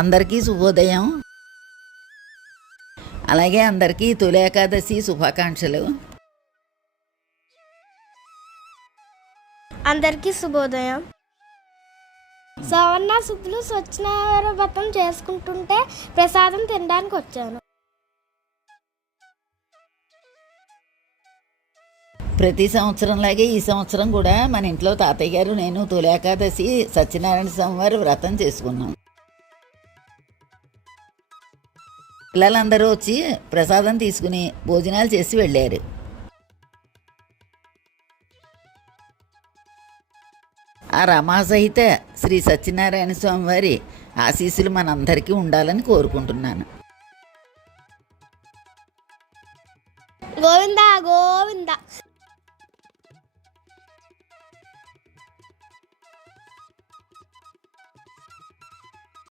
అందరికీ శుభోదయం. అలాగే అందరికీ తొలి ఏకాదశి శుభాకాంక్షలు. అందరికీ శుభోదయం. సవర్ణ సుబ్బులు స్వచ్ఛనాహార వ్రతం చేసుకుంటుంటే ప్రసాదం తినడానికి వచ్చాను. ప్రతి సంవత్సరంలాగే ఈ సంవత్సరం కూడా మన ఇంట్లో తాతయ్య గారు నేను తొలి ఏకాదశి సత్యనారాయణ స్వామి వారి వ్రతం చేసుకున్నాం. పిల్లలందరూ వచ్చి ప్రసాదం తీసుకుని భోజనాలు చేసి వెళ్ళారు. ఆ రమాసహిత శ్రీ సత్యనారాయణ స్వామి వారి ఆశీస్సులు మనందరికీ ఉండాలని కోరుకుంటున్నాను. గోవిందా గో